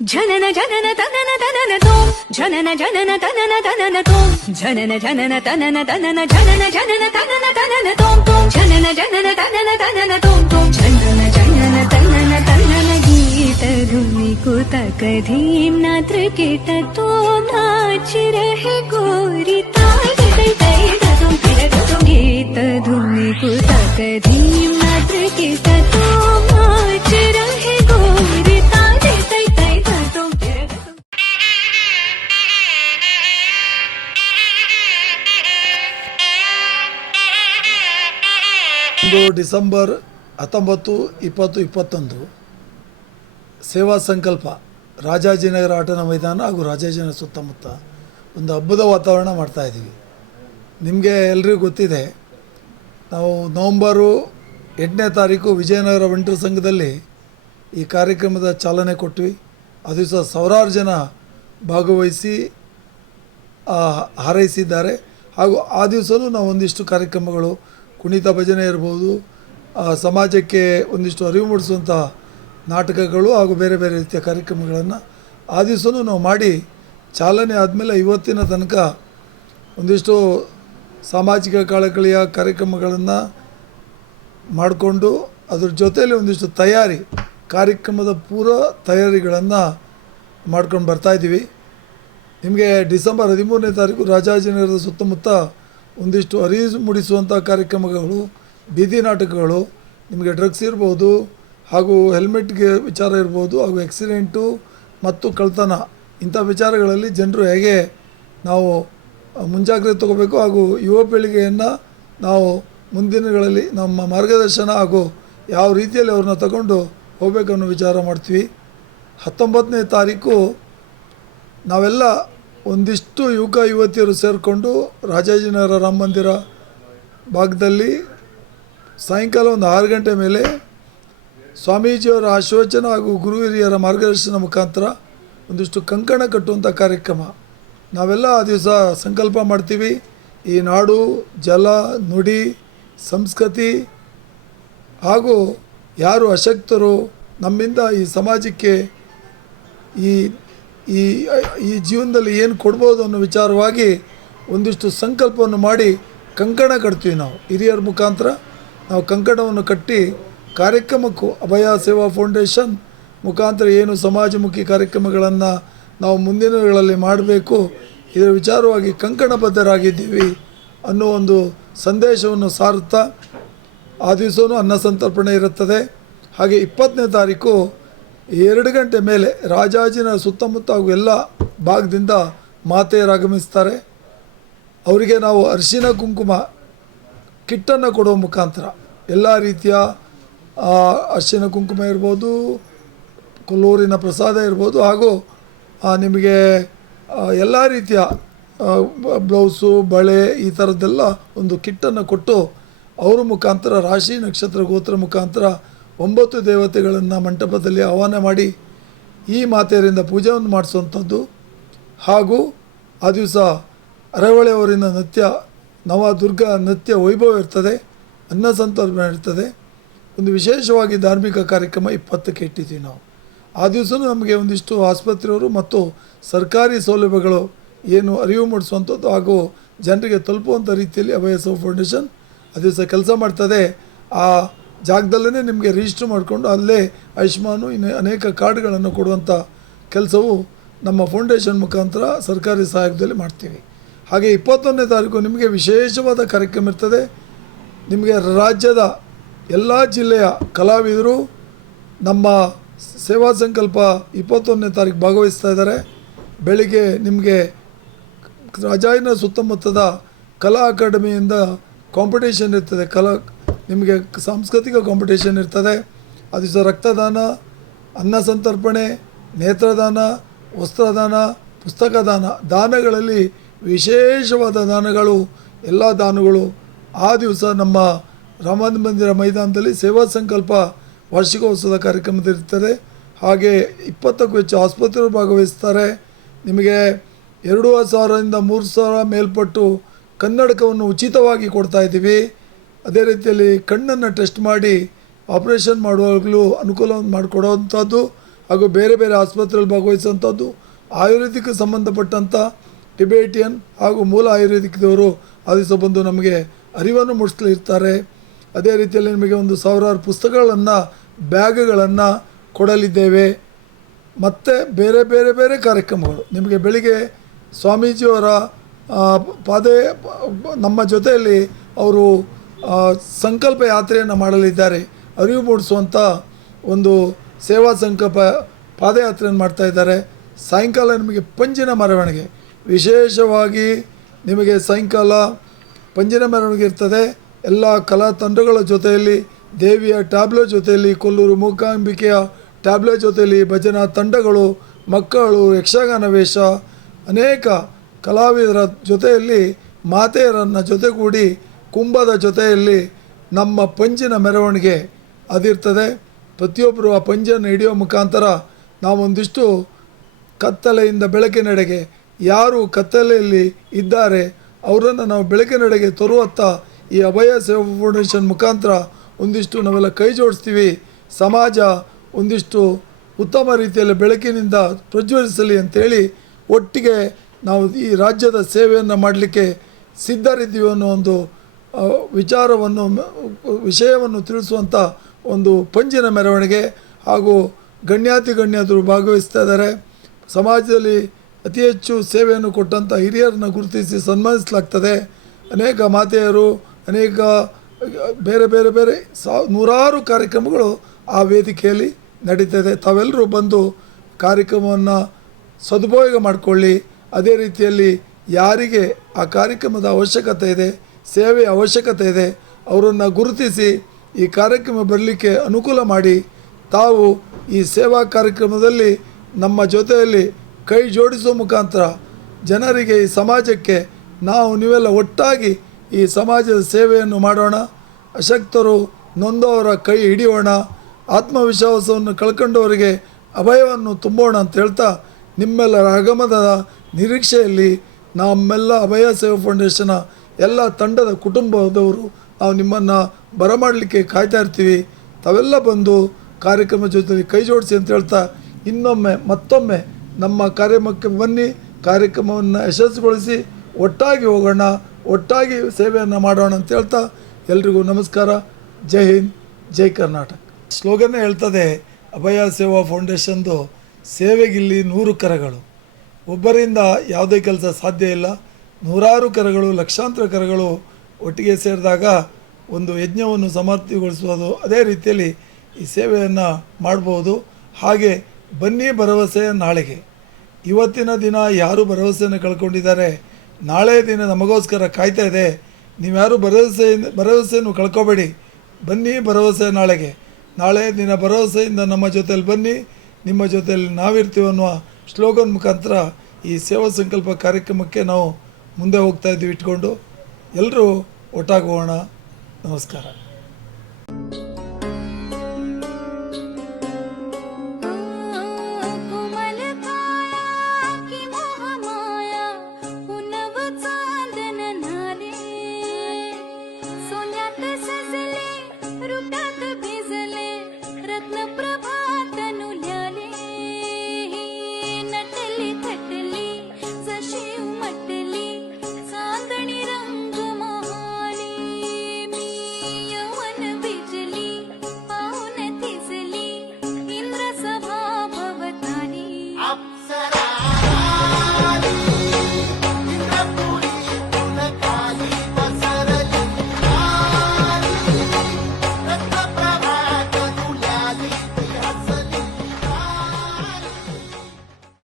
ಜನನ ಜನನ ತನನ ತನನ ತೋಂ ಜನನ ಜನನ ತನನ ತನನ ತೋಂ ಜನನ ಜನನ ತನನ ತನನ ಜನನ ಜನನ ತನನ ತನನ ತೋಂ ತೋಂ ಜನನ ಜನನ ತನನ ತನನ ತೋಂ ತೋಂ ಜನನ ಜನನ ತನನ ತನನ ಗೀತ ಧುನಿ ಕುತಕ धीम नात्र केट तोम नाच रहे गोरी ताई तई तई तुम फिर तुम गीत धुनी कुतक धीम नात्र केट तोम नाच रहे गोरी ताई तई तई तुम फिर ಡಿಸೆಂಬರ್ 19, 20, 21 ಸೇವಾ ಸಂಕಲ್ಪ ರಾಜಾಜಿನಗರ ಆಟದ ಮೈದಾನ ಹಾಗೂ ರಾಜಾಜಿನಗರ ಸುತ್ತಮುತ್ತ ಒಂದು ಹಬ್ಬದ ವಾತಾವರಣ ಮಾಡ್ತಾಯಿದ್ದೀವಿ. ನಿಮಗೆ ಎಲ್ರಿಗೂ ಗೊತ್ತಿದೆ, ನಾವು ನವಂಬರು 8ನೇ ತಾರೀಕು ವಿಜಯನಗರ ಬಂಟರ ಸಂಘದಲ್ಲಿ ಈ ಕಾರ್ಯಕ್ರಮದ ಚಾಲನೆ ಕೊಟ್ವಿ. ಆ ದಿವಸ ಸಾವಿರಾರು ಜನ ಭಾಗವಹಿಸಿ ಹಾರೈಸಿದ್ದಾರೆ. ಹಾಗೂ ಆ ದಿವಸವೂ ನಾವು ಒಂದಿಷ್ಟು ಕಾರ್ಯಕ್ರಮಗಳು, ಕುಣಿತ ಭಜನೆ ಇರ್ಬೋದು, ಸಮಾಜಕ್ಕೆ ಒಂದಿಷ್ಟು ಅರಿವು ಮೂಡಿಸುವಂಥ ನಾಟಕಗಳು ಹಾಗೂ ಬೇರೆ ಬೇರೆ ರೀತಿಯ ಕಾರ್ಯಕ್ರಮಗಳನ್ನು ಆ ದಿವಸವೂ ನಾವು ಮಾಡಿ ಚಾಲನೆ ಆದಮೇಲೆ ಇವತ್ತಿನ ತನಕ ಒಂದಿಷ್ಟು ಸಾಮಾಜಿಕ ಕಳಕಳಿಯ ಕಾರ್ಯಕ್ರಮಗಳನ್ನು ಮಾಡಿಕೊಂಡು ಅದ್ರ ಜೊತೆಯಲ್ಲಿ ಒಂದಿಷ್ಟು ಕಾರ್ಯಕ್ರಮದ ಪೂರ್ವ ತಯಾರಿಗಳನ್ನು ಮಾಡ್ಕೊಂಡು ಬರ್ತಾಯಿದ್ದೀವಿ. ನಿಮಗೆ ಡಿಸೆಂಬರ್ 13ನೇ ತಾರೀಕು ರಾಜಾಜಿನಗರದ ಸುತ್ತಮುತ್ತ ಒಂದಿಷ್ಟು ಅರಿವು ಮೂಡಿಸುವಂಥ ಕಾರ್ಯಕ್ರಮಗಳು, ಬೀದಿ ನಾಟಕಗಳು, ನಿಮಗೆ ಡ್ರಗ್ಸ್ ಇರ್ಬೋದು ಹಾಗೂ ಹೆಲ್ಮೆಟ್ಗೆ ವಿಚಾರ ಇರ್ಬೋದು, ಹಾಗೂ ಆಕ್ಸಿಡೆಂಟು ಮತ್ತು ಕಳ್ತನ ಇಂಥ ವಿಚಾರಗಳಲ್ಲಿ ಜನರು ಹೇಗೆ ನಾವು ಮುಂಜಾಗ್ರತೆ ತಗೋಬೇಕು ಹಾಗೂ ಯುವ ಪೀಳಿಗೆಯನ್ನು ನಾವು ಮುಂದಿನಗಳಲ್ಲಿ ನಮ್ಮ ಮಾರ್ಗದರ್ಶನ ಹಾಗೂ ಯಾವ ರೀತಿಯಲ್ಲಿ ಅವ್ರನ್ನ ತಗೊಂಡು ಹೋಗಬೇಕನ್ನೋ ವಿಚಾರ ಮಾಡ್ತೀವಿ. 19ನೇ ತಾರೀಕು ನಾವೆಲ್ಲ ಒಂದಿಷ್ಟು ಯುವಕ ಯುವತಿಯರು ಸೇರಿಕೊಂಡು ರಾಜಾಜಿನಗರ ರಾಮ ಮಂದಿರ ಭಾಗದಲ್ಲಿ ಸಾಯಂಕಾಲ ಒಂದು 6 ಗಂಟೆ ಮೇಲೆ ಸ್ವಾಮೀಜಿಯವರ ಆಶೀರ್ವಚನ ಹಾಗೂ ಗುರು ಹಿರಿಯರ ಮಾರ್ಗದರ್ಶನ ಮುಖಾಂತರ ಒಂದಿಷ್ಟು ಕಂಕಣ ಕಟ್ಟುವಂಥ ಕಾರ್ಯಕ್ರಮ ನಾವೆಲ್ಲ ಆ ದಿವಸ ಸಂಕಲ್ಪ ಮಾಡ್ತೀವಿ. ಈ ನಾಡು, ಜಲ, ನುಡಿ, ಸಂಸ್ಕೃತಿ ಹಾಗೂ ಯಾರು ಅಶಕ್ತರು, ನಮ್ಮಿಂದ ಈ ಸಮಾಜಕ್ಕೆ ಈ ಈ ಈ ಜೀವನದಲ್ಲಿ ಏನು ಕೊಡ್ಬೋದು ಅನ್ನೋ ವಿಚಾರವಾಗಿ ಒಂದಿಷ್ಟು ಸಂಕಲ್ಪವನ್ನು ಮಾಡಿ ಕಂಕಣ ಕಟ್ತೀವಿ. ನಾವು ಹಿರಿಯರ ಮುಖಾಂತರ ನಾವು ಕಂಕಣವನ್ನು ಕಟ್ಟಿ ಕಾರ್ಯಕ್ರಮಕ್ಕೂ ಅಭಯ ಸೇವಾ ಫೌಂಡೇಶನ್ ಮುಖಾಂತರ ಏನು ಸಮಾಜಮುಖಿ ಕಾರ್ಯಕ್ರಮಗಳನ್ನು ನಾವು ಮುಂದಿನಗಳಲ್ಲಿ ಮಾಡಬೇಕು, ಇದರ ವಿಚಾರವಾಗಿ ಕಂಕಣಬದ್ಧರಾಗಿದ್ದೀವಿ ಅನ್ನೋ ಒಂದು ಸಂದೇಶವನ್ನು ಸಾರುತ್ತಾ ಆ ದಿವಸವೂ ಅನ್ನ ಸಂತರ್ಪಣೆ ಇರುತ್ತದೆ. ಹಾಗೆ 20ನೇ ತಾರೀಕು 2 ಗಂಟೆ ಮೇಲೆ ರಾಜಾಜಿನ ಸುತ್ತಮುತ್ತ ಹಾಗೂ ಎಲ್ಲ ಭಾಗದಿಂದ ಮಾತೆಯರು ಆಗಮಿಸ್ತಾರೆ. ಅವರಿಗೆ ನಾವು ಅರಿಶಿನ ಕುಂಕುಮ ಕಿಟ್ಟನ್ನು ಕೊಡುವ ಮುಖಾಂತರ ಎಲ್ಲ ರೀತಿಯ ಅರಿಶಿನ ಕುಂಕುಮ ಇರ್ಬೋದು, ಕೊಲ್ಲೂರಿನ ಪ್ರಸಾದ ಇರ್ಬೋದು, ಹಾಗೂ ನಿಮಗೆ ಎಲ್ಲ ರೀತಿಯ ಬ್ಲೌಸು, ಬಳೆ, ಈ ಥರದ್ದೆಲ್ಲ ಒಂದು ಕಿಟ್ಟನ್ನು ಕೊಟ್ಟು ಅವ್ರ ಮುಖಾಂತರ ರಾಶಿ, ನಕ್ಷತ್ರ, ಗೋತ್ರ ಮುಖಾಂತರ 9 ದೇವತೆಗಳನ್ನು ಮಂಟಪದಲ್ಲಿ ಆಹ್ವಾನ ಮಾಡಿ ಈ ಮಾತೆಯರಿಂದ ಪೂಜೆಯನ್ನು ಮಾಡಿಸುವಂಥದ್ದು. ಹಾಗೂ ಆ ದಿವಸ ಅರವಳೆಯವರಿಂದ ನೃತ್ಯ, ನವದುರ್ಗ ನೃತ್ಯ ವೈಭವ ಇರ್ತದೆ, ಅನ್ನ ಸಂತರ್ಪಣೆ ಇರ್ತದೆ. ಒಂದು ವಿಶೇಷವಾಗಿ ಧಾರ್ಮಿಕ ಕಾರ್ಯಕ್ರಮ 20ಕ್ಕೆ ಇಟ್ಟಿದ್ದೀವಿ ನಾವು. ಆ ದಿವಸವೂ ನಮಗೆ ಒಂದಿಷ್ಟು ಆಸ್ಪತ್ರೆಯವರು ಮತ್ತು ಸರ್ಕಾರಿ ಸೌಲಭ್ಯಗಳು ಏನು ಅರಿವು ಮೂಡಿಸುವಂಥದ್ದು ಹಾಗೂ ಜನರಿಗೆ ತಲುಪುವಂಥ ರೀತಿಯಲ್ಲಿ ಅಭಯ ಸೇವಾ ಫೌಂಡೇಶನ್ ಆ ದಿವಸ ಕೆಲಸ ಮಾಡ್ತದೆ. ಆ ಜಾಗದಲ್ಲೇ ನಿಮಗೆ ರಿಜಿಸ್ಟ್ರ್ ಮಾಡಿಕೊಂಡು ಅಲ್ಲೇ ಆಯುಷ್ಮಾನು ಇನ್ನು ಅನೇಕ ಕಾರ್ಡ್ಗಳನ್ನು ಕೊಡುವಂಥ ಕೆಲಸವು ನಮ್ಮ ಫೌಂಡೇಶನ್ ಮುಖಾಂತರ ಸರ್ಕಾರಿ ಸಹಾಯಕದಲ್ಲಿ ಮಾಡ್ತೀವಿ. ಹಾಗೆ 21ನೇ ತಾರೀಕು ನಿಮಗೆ ವಿಶೇಷವಾದ ಕಾರ್ಯಕ್ರಮ ಇರ್ತದೆ. ನಿಮಗೆ ರಾಜ್ಯದ ಎಲ್ಲ ಜಿಲ್ಲೆಯ ಕಲಾವಿದರು ನಮ್ಮ ಸೇವಾ ಸಂಕಲ್ಪ 21ನೇ ತಾರೀಕು ಭಾಗವಹಿಸ್ತಾ ಇದ್ದಾರೆ. ಬೆಳಿಗ್ಗೆ ನಿಮಗೆ ರಾಜಾಜಿನ ಸುತ್ತಮುತ್ತದ ಕಲಾ ಅಕಾಡೆಮಿಯಿಂದ ಕಾಂಪಿಟೇಷನ್ ಇರ್ತದೆ, ನಿಮಗೆ ಸಾಂಸ್ಕೃತಿಕ ಕಾಂಪಿಟೇಷನ್ ಇರ್ತದೆ. ಆ ದಿವಸ ರಕ್ತದಾನ, ಅನ್ನ ಸಂತರ್ಪಣೆ, ನೇತ್ರದಾನ, ವಸ್ತ್ರದಾನ, ಪುಸ್ತಕದಾನ, ದಾನಗಳಲ್ಲಿ ವಿಶೇಷವಾದ ದಾನಗಳು, ಎಲ್ಲ ದಾನಗಳು ಆ ದಿವಸ ನಮ್ಮ ರಾಮ ಮಂದಿರ ಮೈದಾನದಲ್ಲಿ ಸೇವಾ ಸಂಕಲ್ಪ ವಾರ್ಷಿಕೋತ್ಸವದ ಕಾರ್ಯಕ್ರಮದಲ್ಲಿರ್ತದೆ. ಹಾಗೆ 20ಕ್ಕೂ ಹೆಚ್ಚು ಆಸ್ಪತ್ರೆಯವರು ಭಾಗವಹಿಸ್ತಾರೆ. ನಿಮಗೆ 2,500ರಿಂದ 3,000 ಮೇಲ್ಪಟ್ಟು ಕನ್ನಡಕವನ್ನು ಉಚಿತವಾಗಿ ಕೊಡ್ತಾಯಿದ್ದೀವಿ. ಅದೇ ರೀತಿಯಲ್ಲಿ ಕಣ್ಣನ್ನು ಟೆಸ್ಟ್ ಮಾಡಿ ಆಪರೇಷನ್ ಮಾಡುವಾಗಲೂ ಅನುಕೂಲವನ್ನು ಮಾಡಿಕೊಡುವಂಥದ್ದು. ಹಾಗೂ ಬೇರೆ ಬೇರೆ ಆಸ್ಪತ್ರೆಯಲ್ಲಿ ಭಾಗವಹಿಸುವಂಥದ್ದು ಆಯುರ್ವೇದಿಕ್ ಸಂಬಂಧಪಟ್ಟಂಥ ಟಿಬೇಟಿಯನ್ ಹಾಗೂ ಮೂಲ ಆಯುರ್ವೇದಿಕ್ದವರು ಆ ದಿವಸ ಬಂದು ನಮಗೆ ಅರಿವನ್ನು ಮೂಡಿಸಲಿರ್ತಾರೆ. ಅದೇ ರೀತಿಯಲ್ಲಿ ನಿಮಗೆ ಒಂದು 1000 ಪುಸ್ತಕಗಳನ್ನು ಬ್ಯಾಗ್ಗಳನ್ನು ಕೊಡಲಿದ್ದೇವೆ. ಮತ್ತು ಬೇರೆ ಬೇರೆ ಬೇರೆ ಕಾರ್ಯಕ್ರಮಗಳು ನಿಮಗೆ ಬೆಳಿಗ್ಗೆ ಸ್ವಾಮೀಜಿಯವರ ನಮ್ಮ ಜೊತೆಯಲ್ಲಿ ಅವರು ಸಂಕಲ್ಪ ಯಾತ್ರೆಯನ್ನು ಮಾಡಲಿದ್ದಾರೆ. ಅರಿವು ಮೂಡಿಸುವಂಥ ಒಂದು ಸೇವಾ ಸಂಕಲ್ಪ ಪಾದಯಾತ್ರೆಯನ್ನು ಮಾಡ್ತಾಯಿದ್ದಾರೆ. ಸಾಯಂಕಾಲ ನಿಮಗೆ ಪಂಜಿನ ಮೆರವಣಿಗೆ, ವಿಶೇಷವಾಗಿ ನಿಮಗೆ ಸಾಯಂಕಾಲ ಪಂಜಿನ ಮೆರವಣಿಗೆ ಇರ್ತದೆ. ಎಲ್ಲ ಕಲಾ ತಂಡಗಳ ಜೊತೆಯಲ್ಲಿ, ದೇವಿಯ ಟ್ಯಾಬ್ಲೋ ಜೊತೆಯಲ್ಲಿ, ಕೊಲ್ಲೂರು ಮೂಕಾಂಬಿಕೆಯ ಟ್ಯಾಬ್ಲೋ ಜೊತೆಯಲ್ಲಿ, ಭಜನಾ ತಂಡಗಳು, ಮಕ್ಕಳು, ಯಕ್ಷಗಾನ ವೇಷ, ಅನೇಕ ಕಲಾವಿದರ ಜೊತೆಯಲ್ಲಿ ಮಾತೆಯರನ್ನು ಜೊತೆಗೂಡಿ ಕುಂಭದ ಜೊತೆಯಲ್ಲಿ ನಮ್ಮ ಪಂಜಿನ ಮೆರವಣಿಗೆ ಅದಿರ್ತದೆ. ಪ್ರತಿಯೊಬ್ಬರು ಆ ಪಂಜನ್ನು ಹಿಡಿಯೋ ಮುಖಾಂತರ ನಾವೊಂದಿಷ್ಟು ಕತ್ತಲೆಯಿಂದ ಬೆಳಕಿನೆಡೆಗೆ, ಯಾರು ಕತ್ತಲೆಯಲ್ಲಿ ಇದ್ದಾರೆ ಅವರನ್ನು ನಾವು ಬೆಳಕಿನೆಡೆಗೆ ತರುವತ್ತ ಈ ಅಭಯ ಸೇವಾ ಫೌಂಡೇಶನ್ ಮುಖಾಂತರ ಒಂದಿಷ್ಟು ನಾವೆಲ್ಲ ಕೈ ಜೋಡಿಸ್ತೀವಿ. ಸಮಾಜ ಒಂದಿಷ್ಟು ಉತ್ತಮ ರೀತಿಯಲ್ಲಿ ಬೆಳಕಿನಿಂದ ಪ್ರಜ್ವಲಿಸಲಿ ಅಂಥೇಳಿ ಒಟ್ಟಿಗೆ ನಾವು ಈ ರಾಜ್ಯದ ಸೇವೆಯನ್ನು ಮಾಡಲಿಕ್ಕೆ ಸಿದ್ಧರಿದ್ದೀವಿ ಅನ್ನೋ ಒಂದು ವಿಷಯವನ್ನು ತಿಳಿಸುವಂಥ ಒಂದು ಪಂಜಿನ ಮೆರವಣಿಗೆ ಹಾಗೂ ಗಣ್ಯರು ಭಾಗವಹಿಸ್ತಾ ಇದ್ದಾರೆ. ಸಮಾಜದಲ್ಲಿ ಅತಿ ಹೆಚ್ಚು ಸೇವೆಯನ್ನು ಕೊಟ್ಟಂಥ ಹಿರಿಯರನ್ನು ಗುರುತಿಸಿ ಸನ್ಮಾನಿಸಲಾಗ್ತದೆ. ಅನೇಕ ಮಾತೆಯರು, ಅನೇಕ ಬೇರೆ ಬೇರೆ ಬೇರೆ ನೂರಾರು ಕಾರ್ಯಕ್ರಮಗಳು ಆ ವೇದಿಕೆಯಲ್ಲಿ ನಡೀತದೆ. ತಾವೆಲ್ಲರೂ ಬಂದು ಕಾರ್ಯಕ್ರಮವನ್ನು ಸದುಪಯೋಗ ಮಾಡಿಕೊಳ್ಳಿ. ಅದೇ ರೀತಿಯಲ್ಲಿ ಯಾರಿಗೆ ಆ ಕಾರ್ಯಕ್ರಮದ ಅವಶ್ಯಕತೆ ಇದೆ, ಸೇವೆಯ ಅವಶ್ಯಕತೆ ಇದೆ, ಅವರನ್ನು ಗುರುತಿಸಿ ಈ ಕಾರ್ಯಕ್ರಮ ಬರಲಿಕ್ಕೆ ಅನುಕೂಲ ಮಾಡಿ. ತಾವು ಈ ಸೇವಾ ಕಾರ್ಯಕ್ರಮದಲ್ಲಿ ನಮ್ಮ ಜೊತೆಯಲ್ಲಿ ಕೈ ಜೋಡಿಸುವ ಮುಖಾಂತರ ಜನರಿಗೆ, ಈ ಸಮಾಜಕ್ಕೆ ನೀವೆಲ್ಲ ಒಟ್ಟಾಗಿ ಈ ಸಮಾಜದ ಸೇವೆಯನ್ನು ಮಾಡೋಣ. ಅಶಕ್ತರು, ನೊಂದವರ ಕೈ ಹಿಡಿಯೋಣ. ಆತ್ಮವಿಶ್ವಾಸವನ್ನು ಕಳ್ಕೊಂಡವರಿಗೆ ಅಭಯವನ್ನು ತುಂಬೋಣ ಅಂತ ಹೇಳ್ತಾ, ನಿಮ್ಮೆಲ್ಲರ ಆಗಮನದ ನಿರೀಕ್ಷೆಯಲ್ಲಿ ನಮ್ಮೆಲ್ಲ ಅಭಯ ಸೇವಾ ಫೌಂಡೇಶನ್ನ ಎಲ್ಲ ತಂಡದ ಕುಟುಂಬದವರು ನಾವು ನಿಮ್ಮನ್ನು ಬರಮಾಡಲಿಕ್ಕೆ ಕಾಯ್ತಾ ಇರ್ತೀವಿ. ತಾವೆಲ್ಲ ಬಂದು ಕಾರ್ಯಕ್ರಮ ಜೊತೆಲಿ ಕೈ ಜೋಡಿಸಿ ಅಂತ ಹೇಳ್ತಾ, ಮತ್ತೊಮ್ಮೆ ನಮ್ಮ ಕಾರ್ಯಕ್ರಮಕ್ಕೆ ಬನ್ನಿ. ಕಾರ್ಯಕ್ರಮವನ್ನು ಯಶಸ್ಸುಗೊಳಿಸಿ ಒಟ್ಟಾಗಿ ಹೋಗೋಣ, ಒಟ್ಟಾಗಿ ಸೇವೆಯನ್ನು ಮಾಡೋಣ ಅಂತ ಹೇಳ್ತಾ ಎಲ್ರಿಗೂ ನಮಸ್ಕಾರ. ಜೈ ಹಿಂದ್, ಜೈ ಕರ್ನಾಟಕ. ಸ್ಲೋಗನ್ನೇ ಹೇಳ್ತದೆ ಅಭಯ ಸೇವಾ ಫೌಂಡೇಶನ್ದು, ಸೇವೆಗಿಲ್ಲಿ 100 ಕರಗಳು. ಒಬ್ಬರಿಂದ ಯಾವುದೇ ಕೆಲಸ ಸಾಧ್ಯ ಇಲ್ಲ. 100 ಕರಗಳು, ಲಕ್ಷಾಂತರ ಕರಗಳು ಒಟ್ಟಿಗೆ ಸೇರಿದಾಗ ಒಂದು ಯಜ್ಞವನ್ನು ಸಮರ್ಥಗೊಳಿಸುವುದು. ಅದೇ ರೀತಿಯಲ್ಲಿ ಈ ಸೇವೆಯನ್ನು ಮಾಡ್ಬೋದು. ಹಾಗೆ ಬನ್ನಿ ಭರವಸೆಯ ನಾಳೆಗೆ. ಇವತ್ತಿನ ದಿನ ಯಾರು ಭರವಸೆಯನ್ನು ಕಳ್ಕೊಂಡಿದ್ದಾರೆ, ನಾಳೆ ದಿನ ನಮಗೋಸ್ಕರ ಕಾಯ್ತಾ ಇದೆ. ನೀವ್ಯಾರು ಭರವಸೆಯನ್ನು ಕಳ್ಕೊಬೇಡಿ. ಬನ್ನಿ ಭರವಸೆಯ ನಾಳೆಗೆ. ನಾಳೆ ದಿನ ಭರವಸೆಯಿಂದ ನಮ್ಮ ಜೊತೆಯಲ್ಲಿ ಬನ್ನಿ, ನಿಮ್ಮ ಜೊತೆಯಲ್ಲಿ ನಾವಿರ್ತೀವಿ ಅನ್ನುವ ಸ್ಲೋಗನ್ ಮುಖಾಂತರ ಈ ಸೇವಾ ಸಂಕಲ್ಪ ಕಾರ್ಯಕ್ರಮಕ್ಕೆ ನಾವು ಮುಂದೆ ಹೋಗ್ತಾ ಇದ್ದೀವಿ ಇಟ್ಕೊಂಡು. ಎಲ್ಲರೂ ಒಟ್ಟಾಗೋಣ. ನಮಸ್ಕಾರ.